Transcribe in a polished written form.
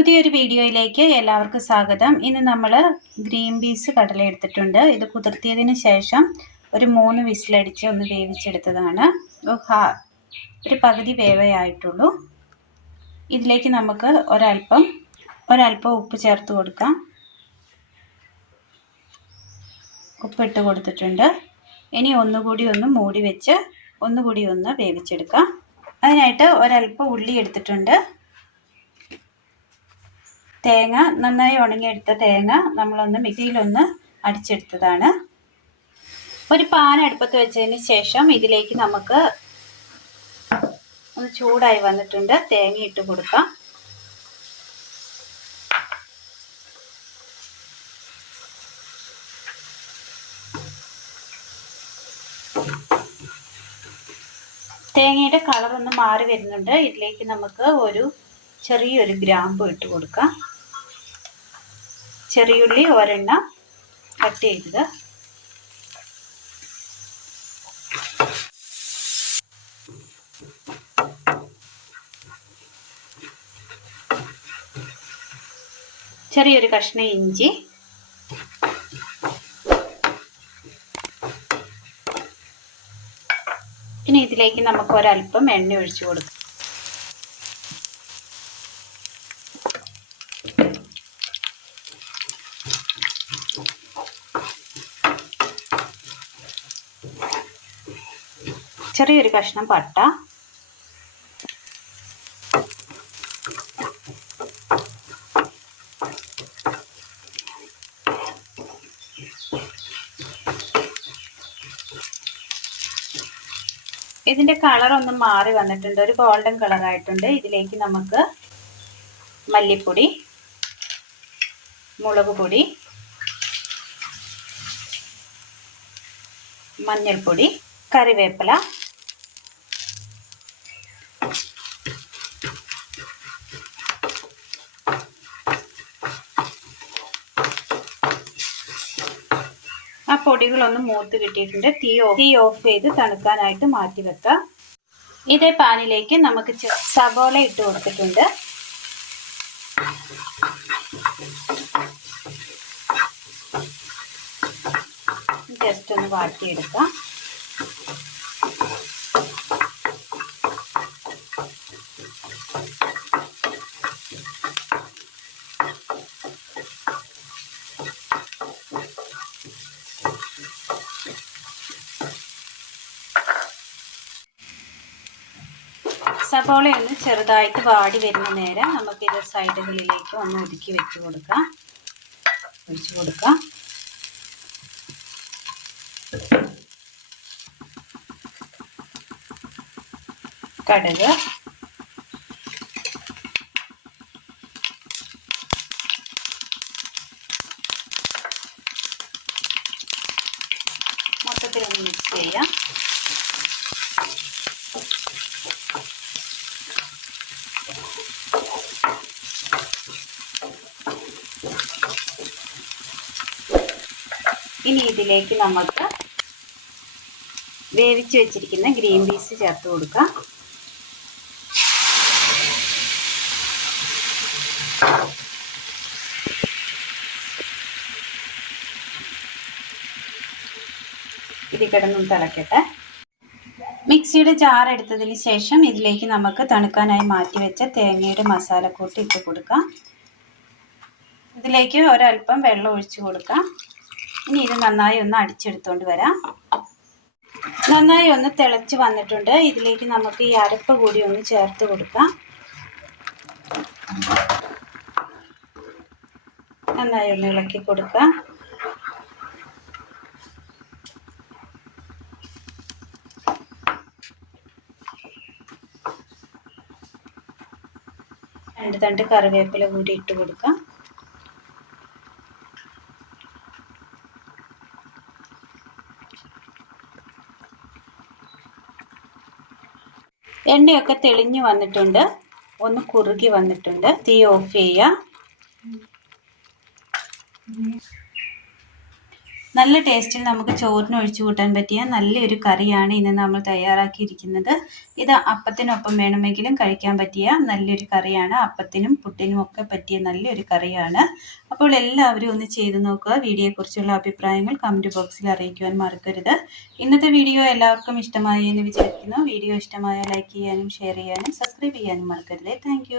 പുതിയൊരു വീഡിയോയിലേക്ക് എല്ലാവർക്കും സ്വാഗതം. ഇന്ന് നമ്മൾ ഗ്രീൻ പീസ് കടല എടുത്തിട്ടുണ്ട്. ഇത് കുതിർത്തിയതിന് ശേഷം ഒരു 3 വിസിലടിച്ച് ഒന്ന് വേവിച്ചെടുത്തതാണ്. ഒരു പകുതി വേവയായിട്ടുള്ളൂ. ഇതിലേക്ക് നമുക്ക് ഒരല്പം ഉപ്പ് ചേർത്ത് കൊടുക്കാം. ഉപ്പിട്ട് കൊടുത്തിട്ടുണ്ട്. ഇനി ഒന്നുകൂടി ഒന്ന് മൂടി വെച്ച് ഒന്നുകൂടി ഒന്ന് വേവിച്ചെടുക്കാം. അതിനായിട്ട് ഒരല്പം ഉള്ളി എടുത്തിട്ടുണ്ട്. തേങ്ങ നന്നായി ഉണങ്ങിയെടുത്ത തേങ്ങ നമ്മളൊന്ന് മിക്സിയിലൊന്ന് അടിച്ചെടുത്തതാണ്. ഒരു പാൻ അടുപ്പത്ത് വെച്ചതിന് ശേഷം ഇതിലേക്ക് നമുക്ക് ഒന്ന് ചൂടായി വന്നിട്ടുണ്ട്. തേങ്ങ ഇട്ട് കൊടുക്കാം. തേങ്ങയുടെ കളർ ഒന്ന് മാറി വരുന്നുണ്ട്. ഇതിലേക്ക് നമുക്ക് ചെറിയൊരു ഗ്രാമ്പു ഇട്ട് കൊടുക്കാം. ചെറിയുള്ളി ഒരെണ്ണം കട്ട് ചെയ്തത്, ചെറിയൊരു കഷ്ണം ഇഞ്ചി, ഇനി ഇതിലേക്ക് നമുക്ക് ഒരല്പം എണ്ണ ഒഴിച്ചു കൊടുക്കാം. ചെറിയൊരു കഷ്ണം പട്ട, ഇതിന്റെ കളർ ഒന്ന് മാറി വന്നിട്ടുണ്ട്. ഒരു ഗോൾഡൻ കളർ ആയിട്ടുണ്ട്. ഇതിലേക്ക് നമുക്ക് മല്ലിപ്പൊടി, മുളക് പൊടി, മഞ്ഞൾപ്പൊടി, കറിവേപ്പില, ആ പൊടികളൊന്ന് മൂത്ത് കിട്ടിയിട്ടുണ്ട്. തീ ഓഫ് ചെയ്ത് തണുക്കാനായിട്ട് മാറ്റി വെക്കാം. ഇതേ പാനിലേക്ക് നമുക്ക് സവോള ഇട്ട് കൊടുത്തിട്ടുണ്ട്. ജസ്റ്റ് ഒന്ന് വാട്ടിയെടുക്കാം. സവോള ഒന്ന് ചെറുതായിട്ട് വാടി വരുന്ന നേരം നമുക്കിത് സൈഡുകളിലേക്ക് ഒന്ന് ഒതുക്കി ഒഴിച്ചു കൊടുക്കാം. കടുക്, മൊത്തത്തിലൊന്ന് മിക്സ് ചെയ്യാം. ഇനി ഇതിലേക്ക് നമുക്ക് വേവിച്ച് വെച്ചിരിക്കുന്ന ഗ്രീൻ പീസ് ചേർത്ത് കൊടുക്കാം. ഇത് കിടന്നും തിളക്കട്ടെ. മിക്സിയുടെ ജാർ എടുത്തതിന് ശേഷം ഇതിലേക്ക് നമുക്ക് തണുക്കാനായി മാറ്റി വെച്ച തേങ്ങയുടെ മസാലക്കൂട്ട് ഇട്ട് കൊടുക്കാം. ഇതിലേക്ക് ഒരല്പം വെള്ളം ഒഴിച്ചു കൊടുക്കാം. ഇനി ഇത് നന്നായി ഒന്ന് അടിച്ചെടുത്തോണ്ട് വരാം. നന്നായി ഒന്ന് തിളച്ച് വന്നിട്ടുണ്ട്. ഇതിലേക്ക് നമുക്ക് ഈ അരപ്പ് കൂടി ഒന്ന് ചേർത്ത് കൊടുക്കാം. നന്നായി ഒന്ന് ഇളക്കി കൊടുക്കാം. രണ്ട് തണ്ട് കറിവേപ്പില കൂടി ഇട്ട് കൊടുക്കാം. എണ്ണയൊക്കെ തെളിഞ്ഞു വന്നിട്ടുണ്ട്. ഒന്ന് കുറുകി വന്നിട്ടുണ്ട്. തീ ഓഫ് ചെയ്യാം. നല്ല ടേസ്റ്റിൽ നമുക്ക് ചോറിന് ഒഴിച്ചു കൂട്ടാൻ പറ്റിയ നല്ലൊരു കറിയാണ് ഇന്ന് നമ്മൾ തയ്യാറാക്കിയിരിക്കുന്നത്. ഇത് അപ്പത്തിനൊപ്പം വേണമെങ്കിലും കഴിക്കാൻ പറ്റിയ നല്ലൊരു കറിയാണ്. അപ്പത്തിനും പുട്ടിനും ഒക്കെ പറ്റിയ നല്ലൊരു കറിയാണ്. അപ്പോൾ എല്ലാവരും ഒന്ന് ചെയ്തു നോക്കുക. വീഡിയോയെക്കുറിച്ചുള്ള അഭിപ്രായങ്ങൾ കമൻറ്റ് ബോക്സിൽ അറിയിക്കുവാൻ മറക്കരുത്. ഇന്നത്തെ വീഡിയോ എല്ലാവർക്കും ഇഷ്ടമായി എന്ന് വിചാരിക്കുന്നു. വീഡിയോ ഇഷ്ടമായ ലൈക്ക് ചെയ്യാനും ഷെയർ ചെയ്യാനും സബ്സ്ക്രൈബ് ചെയ്യാനും മറക്കരുത്. താങ്ക്